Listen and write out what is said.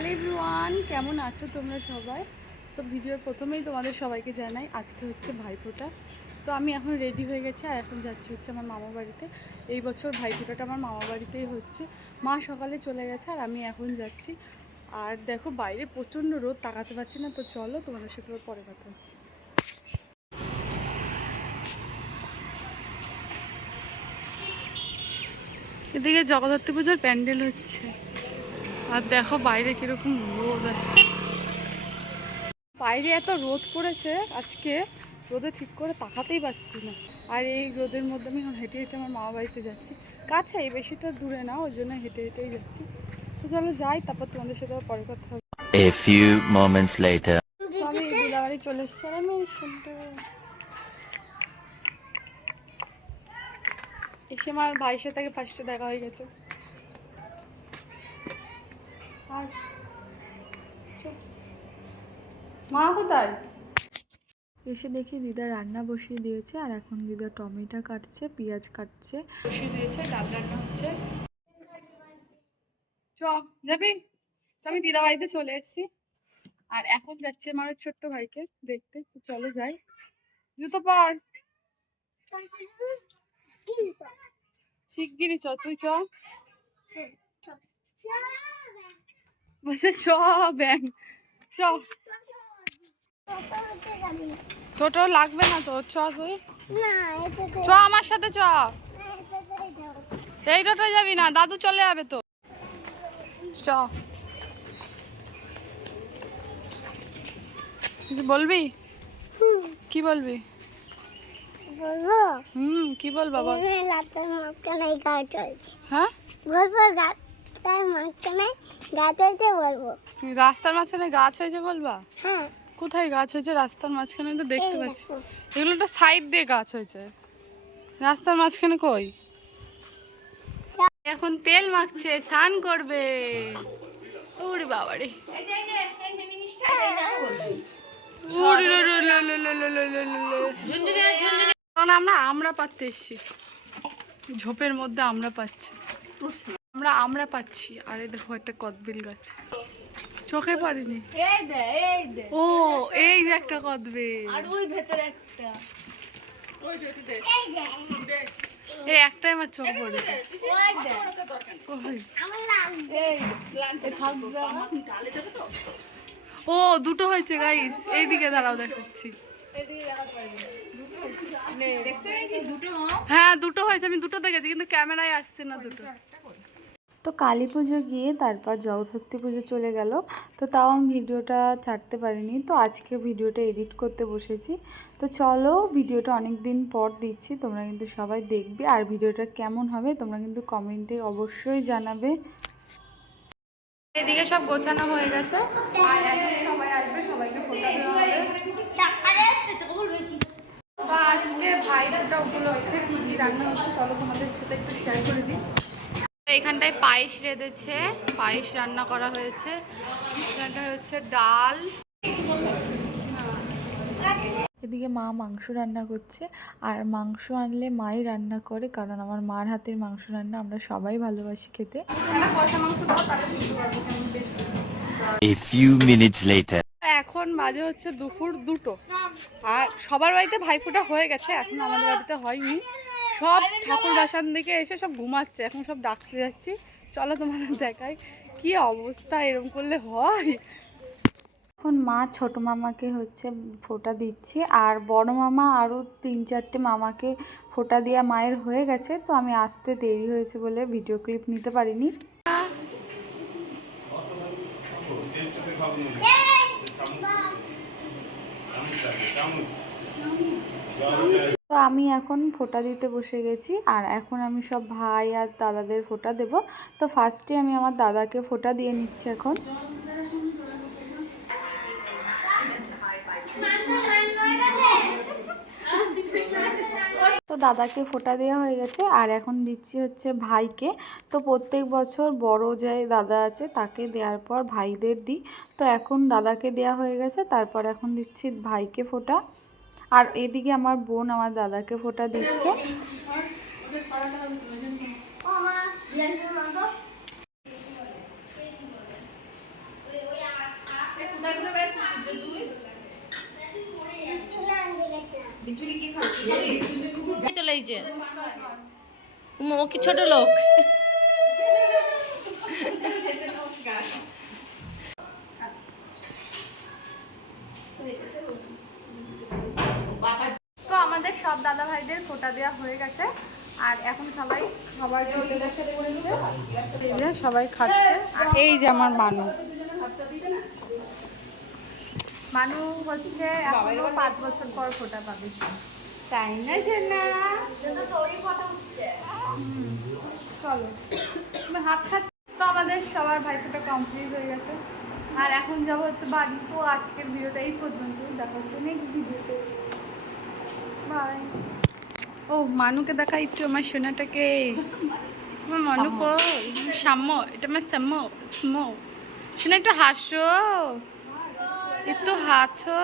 Hello everyone, কেমন আছো তোমরা সবাই? তো ভিডিওর প্রথমেই তোমাদের সবাইকে জানাই, আজকে হচ্ছে ভাইফোঁটা। তো আমি এখন রেডি হয়ে গেছি আর এখন যাচ্ছি হচ্ছে আমার মামা বাড়িতে। এই বছর ভাইফোঁটাটা আমার মামা বাড়িতেই হচ্ছে। মা সকালে চলে গেছে আর আমি এখন যাচ্ছি। আর দেখো বাইরে প্রচণ্ড রোদ, তাকাতে পারছি না। তো চলো তোমাদের সাথে পরে কথা হচ্ছে। এদিকে জগদ্ধাত্রী পুজোর প্যান্ডেল হচ্ছে। আর দেখো বাইরে কীরকম রোদ আছে। বাইরে এত রোদ পড়েছে আজকে রোদে ঠিক করে তাকাতেই পাচ্ছি না। আর এই রোদের মধ্যে আমি এখন হেঁটে হেঁটে আমার মামা বাড়িতে যাচ্ছি। কাছে এই বেশিটা দূরে না ওই জন্য হেঁটে হেঁটেই যাচ্ছি। তো চলো যাই তারপর তোমাদের সাথে আবার পরে কথা হবে। A few moments later. আমি দিদাবাড়ি চলে এসেছি আর আমি শুনতে এসে আমার ভাইয়ের সাথে আগে ফার্স্টে দেখা হয়ে গেছে। আর মা কোথায়? এসে দেখি দিদা রান্না বসিয়ে দিয়েছে আর এখন দিদা টমেটো কাটছে পেঁয়াজ কাটছে। বসিয়ে দিয়েছে ডাল রান্না হচ্ছে। চ যাবি? আমি দিদা বাড়িতে চলে এসেছি। আর এখন যাচ্ছে আমার ছোট্ট ভাইকে দেখতে তো চলো যাই। জুতো পর। শিগগিরই চ তুই চ। বলছে চ ব্যাং চ টোটো লাগবে না তো চ তুই। চ আমার সাথে চ। এই টোটো যাবি না দাদু চলে যাবে তো। চ। বলবি? কি বলবি? বলব? হুম কি বল। মাঝখানে গাছ হ্যাঁ? বলব রাস্তার মাঝখানে গাছ হয়েছে বলব। রাস্তার মাঝখানে গাছ হয়েছে বলবা? হ্যাঁ। কোথায় গাছ হয়েছে রাস্তার মাঝখানে তো দেখতে পাচ্ছি। এগুলো তো সাইড দিয়ে গাছ হয়েছে। রাস্তার মাঝখানে কই? এখন তেল মাখছে স্নান করবে। ওরে বাবারে। আমরা আমরা পাততে এসছি। ঝোপের মধ্যে আমরা পাচ্ছি। আমরা আমরা পাচ্ছি। আরে দেখো একটা কদবিল গাছ। চোখে পড়েনি? এই দে এই দে। ও এই যে একটা কদবিল। আর ওই ভেতরে একটা। এই একটাই আমার চোখ পড়েছে ও দুটো হয়েছে গাইস এইদিকে দাঁড়াও দেখাচ্ছি। হ্যাঁ দুটো হয়েছে। আমি দুটো দেখেছি কিন্তু ক্যামেরায় আসছে না দুটো। তো কালী পুজো গিয়ে তারপর জগদ্ধাত্রী পুজো চলে গেল। তো তাও আমি ভিডিওটা ছাড়তে পারিনি। তো আজকে ভিডিওটা এডিট করতে বসেছি। তো চলো ভিডিওটা অনেক দিন পর দিচ্ছি। তোমরা কিন্তু সবাই দেখবে আর ভিডিওটা কেমন হবে তোমরা কিন্তু কমেন্টে অবশ্যই জানাবে। এদিকে সব গোছানো হয়ে গেছে। আর এখন সবাই আসবে, সবাইকে দেওয়া হবে। আজকে ওগুলো এখানে কি কি রান্না হচ্ছে? চলো তোমাদের সাথে একটু শেয়ার করে দিই। এখানটায় পায়েস রেঁধেছে পায়েস রান্না করা হয়েছে। এখানটায় হচ্ছে ডাল। এদিকে মা মাংস রান্না করছে আর মাংস আনলে মাই রান্না করে কারণ আমার মার হাতের মাংস রান্না আমরা সবাই ভালোবাসি খেতে. এখন বাজে হচ্ছে দুপুর দুটো। আর সবার বাড়িতে ভাইফোঁটা হয়ে গেছে এখন আমাদের বাড়িতে হয়নি। সব ঠাকুর বাসান দিকে এসে সব ঘুমাচ্ছে এখন সব ডাকতে যাচ্ছি। চলো তোমাদের দেখাই কি অবস্থা এরকম করলে হয়? এখন মা ছোট মামাকে হচ্ছে ফোঁটা দিচ্ছে আর বড় মামা আরও তিন চারটে মামাকে ফোঁটা দেওয়া মায়ের হয়ে গেছে তো আমি আসতে দেরি হয়েছে বলে ভিডিও ক্লিপ নিতে পারিনি। তো আমি এখন ফোঁটা দিতে বসে গেছি আর এখন আমি সব ভাই আর দাদাদের ফোঁটা দেব। তো ফার্স্টে আমি আমার দাদাকে ফোঁটা দিয়ে নিচ্ছি এখন। তো দাদাকে ফোঁটা দেওয়া হয়ে গেছে আর এখন দিচ্ছি হচ্ছে ভাইকে। তো প্রত্যেক বছর বড় যে দাদা আছে তাকে দেওয়ার পর ভাইদের দিই। তো এখন দাদাকে দেওয়া হয়ে গেছে, তারপর এখন দিচ্ছি ভাইকে ফোঁটা। আর এদিকে আমার বোন আমার দাদাকে ফোটা দিচ্ছে। চলে যে। ও কি ছোট লোক? নমস্কার দাদা ভাইদের ফোটা দেওয়া হয়ে গেছে। আর এখন সবাই সবার সবাই খাচ্ছে। এই যে আমার মানু। মানু হচ্ছে এখনও পাঁচ বছর পর ফোটা পাবে। তাই না না চলো। হাত খাচ্ছ তো আমাদের সবার ভাইফোঁটা কমপ্লিট হয়ে গেছে। আর এখন যাব হচ্ছে বাড়ি। তো আজকের ভিডিওটা এই পর্যন্ত দেখা হচ্ছে নেক্সট ভিডিওতে বাই ও মানুকে দেখা ইচ্ছে আমার সোনাটাকে। আমার মানু কই? সাম্য এটা আমার সাম্য স্মো। সোনা একটু হাসো। একটু হাসো।